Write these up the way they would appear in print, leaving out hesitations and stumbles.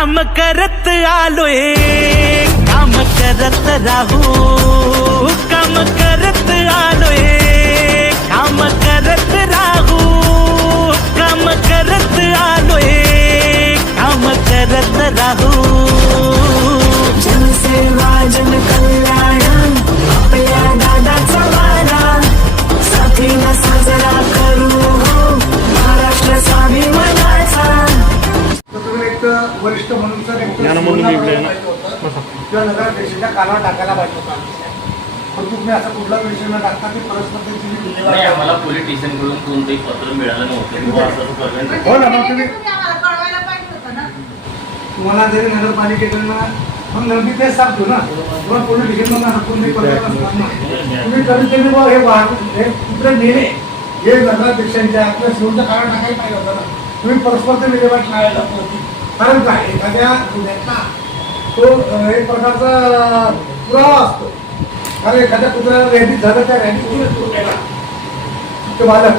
काम करत आलोय, काम करत राहू, काम करत आलोय, काम करत राहू, काम करत आलोय, काम करत राहू. जनसेवा जन कल्याण आपल्या दादाचा वारा, साथीला साजरा करू हो महाराष्ट्र स्वाभिमानाचा. तुम्ही एक वरिष्ठ म्हणून सर एक किंवा नगराध्यक्षाच्या कानावर टाकायला पाहिजे होता, पण तुम्ही असा कुठला विषय न टाकता ते परस्पर नाही. आम्हाला पोलीस स्टेशनकडून कोणतंही पत्र मिळालं नव्हतं. हो ना, मग तुम्हाला जरी नगरपालिकेकडनं मग नगदी तेच सांगतो ना, तुम्हाला पोलीस स्टेशनमधून हाकून मी करत असताना तुम्ही कधीतरी हे कुठे नेले हे नगराध्यक्षांच्या आपल्या शिवच्या कानावर टाकायला पाहिजे होतं ना. तुम्ही परस्पर ते विल्हेवाट लावायला होती. कारण काय, एखाद्या गुन्ह्याचा तो एक प्रकारचा पुरावा असतो. कारण एखाद्या कुत्र्याला रॅबीज झालं, त्या रॅबीज केला ते बालक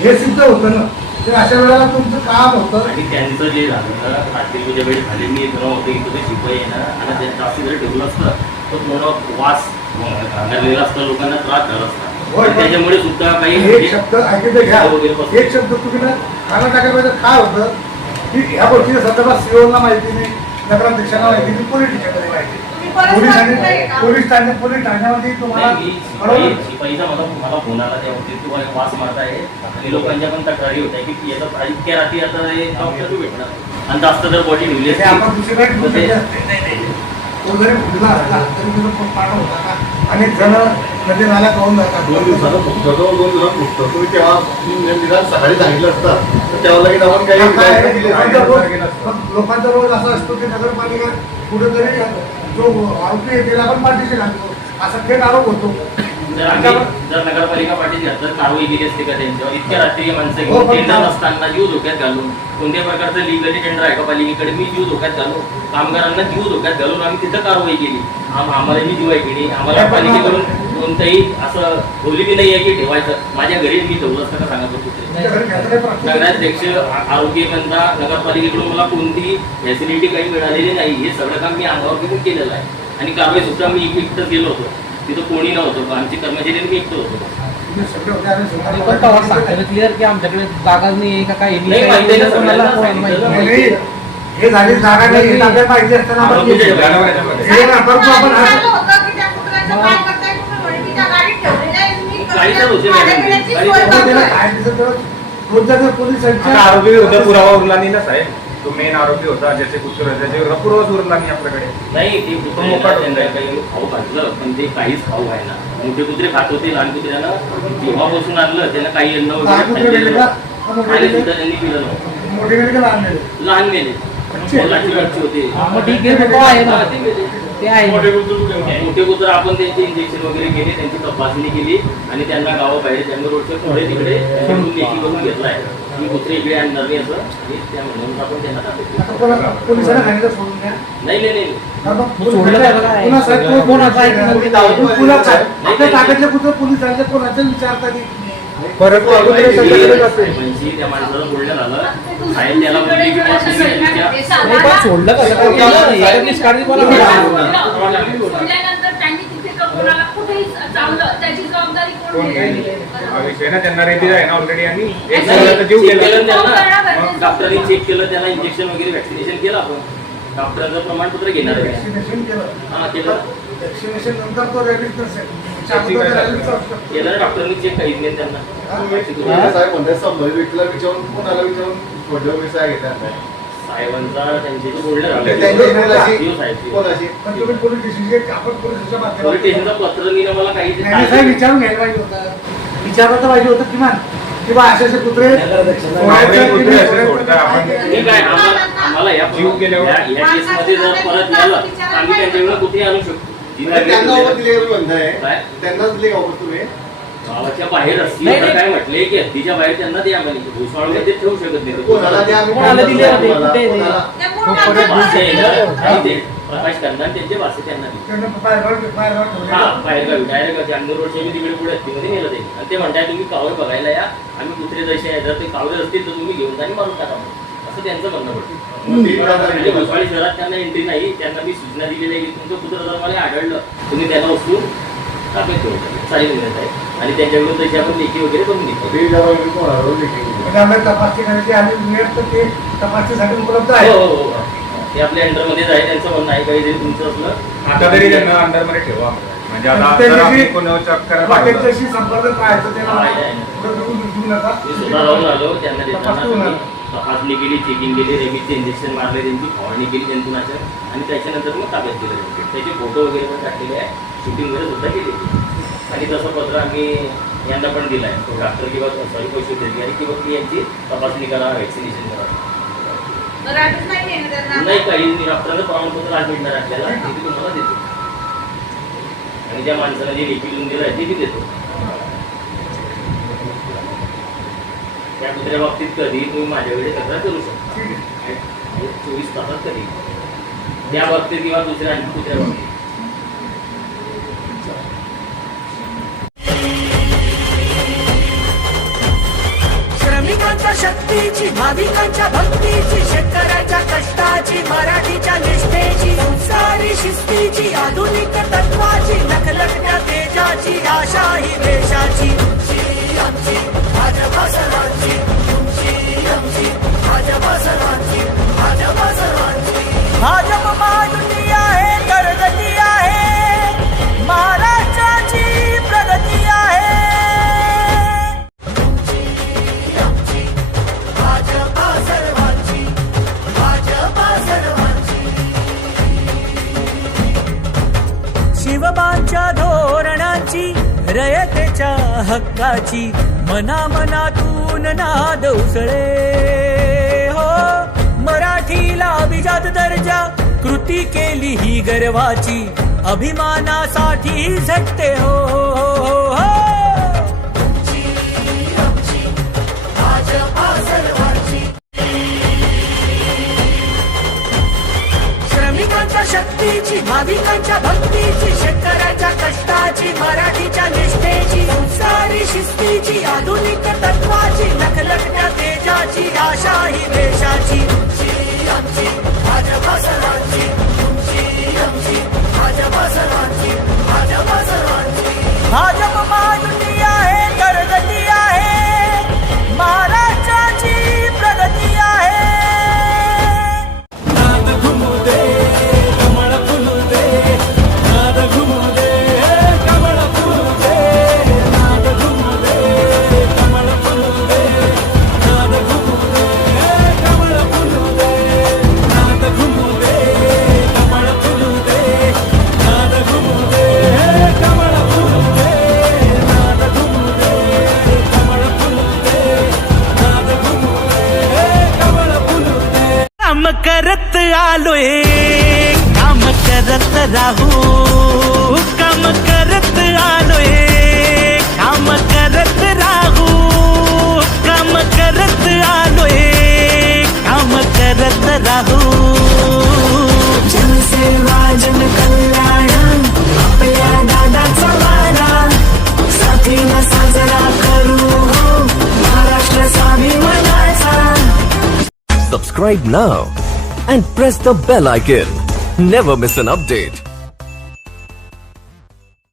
हे सिद्ध होतं ना. ते अशा वेळेला तुमचं काम होतं. आणि त्यांचं जे झालं रात्रीच्या वेळी झाले, मी जेव्हा होते इथं ते शिपाई आहे ना, आणि ते जास्त जरी ठेवलं असतं तर पूर्ण वास घाललेला असतं, लोकांना त्रास झाला असता. त्याच्यामुळे सुद्धा काही एक शब्द ऐकत घ्या, एक शब्द तुम्ही ना खाना टाकायला काय होतं की ह्या गोष्टीच्या संदर्भात सीओला माहिती नाही, नगराध्यक्षांना माहिती नाही, पोलीस स्टेशनमध्ये माहिती, पोलीस ठाण्यामध्ये तुम्हाला शिपाईचा मला फोन आला, त्यावरती तुम्हाला वास मारत आहे आणि लोकांच्या पण तक्रारी होत आहे की याचा इतक्या रात्री आता हे डॉक्टर भेटणार आणि जास्त जर बॉडी ठेवली आपण दुसरीकडे तो जरी फुटला असला तरी तुझं पाठ होता का, अनेक जण नदी नाल्या पाहून जातात. 2 दिवसानं फुटतो, 2 दिवसात फुटतो. तुम्ही तेव्हा निदान सकाळी सांगितलं असतं तर त्यावर लगेच आपण काही लोकांचा रोज असा असतो की नगरपालिका कुठेतरी जो आरोपी आहे त्याला आपण पाठीशी लागतो, असा थेट आरोप होतो. जर नगरपालिका पाठीशी तर कारवाई केली असते का त्यांच्यावर? इतक्या रात्री माणसं घेऊन टेंडर नसताना जीव धोक्यात घालून, कोणत्या प्रकारचं लिगली टेंडर आहे का पालिकेकडे, मी जीव धोक्यात घालून, कामगारांना जीव धोक्यात घालून आम्ही तिथं कारवाई केली. आम्हाला मी जीवाई केली. आम्हाला पालिकेकडून कोणतंही असं बोलली की नाही आहे की ठेवायचं. माझ्या घरी मी ठेवलं असतं का सांगत होतो. नगराध्यक्ष आरोग्य यंत्रणा नगरपालिकेकडून मला कोणतीही फॅसिलिटी काही मिळालेली नाही. हे सगळं काम मी अंगावर घेऊन केलेलं आहे आणि कारवाई सुद्धा मी एकटं केलं होतं. तिथं कोणी नव्हतं, आमची कर्मचारी मी एकटं होतो. क्लिअर की आमच्याकडे जागा नाही का काही हे झाली जागा नाही माहिती असताना पोलिसांच्या आरोपी होता, पुरावा उरला नाही ना साहेब. तो मेन आरोपी होता, ज्याचे कुत्र त्याच्यावर पुरावाच उरला नाही आपल्याकडे. नाही ते काही खाऊ घातलं पण ते काहीच खाऊ आहे ना. मोठे कुत्रे खात होते, लहान कुत्र्यानं जेव्हापासून आणलं त्याला काही अन्न वगैरे त्यांनी पिलं नव्हतं. लहान मेले मोठे कुत्र आपण त्यांचे इंजेक्शन वगैरे केले, त्यांची तपासणी केली आणि त्यांना गावाबाहेर त्यांनी रोडच्या पुढे तिकडे लेखी करून घेतला आहे की कुत्रे इकडे आणणार नाही असं. आणि त्या म्हणून आपण त्यांना त्या माणसाला बोलण्यात आलं. साहेब त्याला बोलले की त्यांना रेडी आहे ना ऑलरेडी आणि डॉक्टरने चेक केलं, त्याला इंजेक्शन वगैरे वॅक्सिनेशन केलं. आपण डॉक्टरांचं प्रमाणपत्र घेणार आहे. केलं डॉक्टरने चेक काहीच नाही त्यांना. साहेब म्हणतात संभाजी व्यक्तीला विचारून कोणाला विचारून थोडं विषय घेतात साहेबांचा त्यांच्याशी बोलणं झालं. पोलीस स्टेशनचं पत्र लिहिलं मला काही विचारून घ्यायला पाहिजे होतं, विचारलं तर पाहिजे होतं किमान किंवा असे कुत्रे आम्हाला या केसमध्ये जर परत झालं तर आम्ही त्यांच्याकडे कुठे आणू शकतो. त्यांनाच दिले का तुम्ही गावाच्या बाहेर असतील तर काय म्हटले की हद्दीच्या बाहेर त्यांना द्या म्हणे. भुसावळमध्ये ते ठेवू शकत नाही. प्रकाश करणार त्यांचे वासे त्यांना बाहेरगावी डायरेक्ट जामनेर रोडच्या मी तिकडे पुढे हत्तीमध्ये नेलं ते. आणि ते म्हणताय तुम्ही कावळे बघायला या, आम्ही कुत्रे जसे आहे जर ते कावळे असतील तर तुम्ही घेऊन जा आणि मारून टाका असं त्यांचं म्हणणं पडतं. मग ते जाणार म्हणजे भोसवाडी शहरात त्यांना एंट्री नाही. त्यांना मी सूचना दिलेली आहे की तुमचं पुत्र जर मला आढळलं तुम्ही त्यांना उचलून ताब्यात घेऊन जा. चालेल देण्यात आहे आणि त्यांच्या विरुद्ध त्याची आपण लेखी वगैरे करून घेतो. ते जरा कोणावर देखील म्हणजे आम्ही तपासणी करायची आणि मिळत तर ते तपासणीसाठी उपलब्ध हो आहे. हो हो ते आपल्या अंडरमध्येच आहे. त्यांचं म्हणणं आहे काही जरी तुमचं असलं आता तरी त्यांना अंडरमध्ये ठेवा. म्हणजे आता जर आपण कोणावर चेक करायला पाठवलं, त्यांच्याशी संपर्क करायचं त्याला आहे, आहे. पुढे देऊ नका. मी स्वतः जाऊन आलो. त्यांना देताना त्यांनी तपासणी केली, चेकिंग केली, रेबीजचे इंजेक्शन मारले, त्यांची फवारणी केली जंतुनाशक आणि त्याच्यानंतर मग ताब्यात दिलं. त्याचे फोटो वगैरे पण टाकलेले आहे, शूटिंग वगैरे सुद्धा केली. आणि तसं पत्र आम्ही यांना पण दिलं आहे डॉक्टर किंवा सॉरी पशुवैद्यकीय किंवा ती यांची तपासणी करा, व्हॅक्सिनेशन करा. नाही काही डॉक्टरांचं प्रमाणपत्र आज मिळणार आपल्याला, ते मी तुम्हाला देतो. आणि ज्या माणसाला जे लिपी लिहून दिलं आहे ते मी देतो. त्या कुत्र्या बाबतीत कधी तुम्ही माझ्याकडे तक्रार करू शकता. 24 तासात कधी त्या बाबतीत किंवा दुसऱ्या आणखी कुत्र्या बाबतीत. श्रमिकांच्या शक्तीची, भाविकांच्या भक्तीची, शेतकऱ्याच्या कष्टाची, मराठीच्या निष्ठेची, संस्कारी शिस्तीची, आधुनिक तत्वाची, लखलखत्या तेजाची, आशा ही देशाची. तुमची आमची भाजपा सर्वांची, तुमची आमची भाजपा सर्वांची, भाजपा सर्वांची. भाजप महायुती आहे, प्रगती आहे, महाराष्ट्राची प्रगती आहे. भाजपा सर्वांची, भाजपा सर्वांची. शिवबांच्या धोरणांची, रयतेच्या हक्काची, मनामनातून नाद उसळे हो. मराठीला अभिजात दर्जा, कृती केली ही गर्वाची, अभिमानासाठी झटते हो हो हो हो. भाजपा सर्वांची. श्रमिकांच्या शक्तीची, भाविकांच्या भक्तीची, शेतकऱ्याच्या कष्टाची, मराठीच्या निष्ठेची, संस्कारी शिस्तीची, आधुनिक तत्वाची, लखलखत्या तेजाची, आशा ही देशाची. तुमची आमची भाजपा सर्वांची, तुमची आमची भाजपा सर्वांची, भाजपा सर्वांची. भाजप महायुती आहे, प्रगती आहे, महाराष्ट्राची प्रगती आहे. नाद घुमू दे, कमळ फुलू दे, नाद घुमू दे, कमळ फुलू दे, नाद घुमू दे, कमळ फुलू दे, नाद घुमू दे, कमळ फुलू दे, नाद घुमू दे, कमळ फुलू दे, नाद घुमू दे, कमळ फुलू दे, नाद घुमू दे, कमळ फुलू दे, नाद घुमू दे, कमळ फुलू दे. काम करत आलोय, काम करत राहू, काम करत आलोय, काम करत राहू, काम करत आलोय, काम करत राहू. जनसेवा जन कल्याण, आपल्या दादाचा वारा, साथीनं साजरा करू हो Maharashtra स्वाभिमानाचा. Subscribe now and press the bell icon. Never miss an update.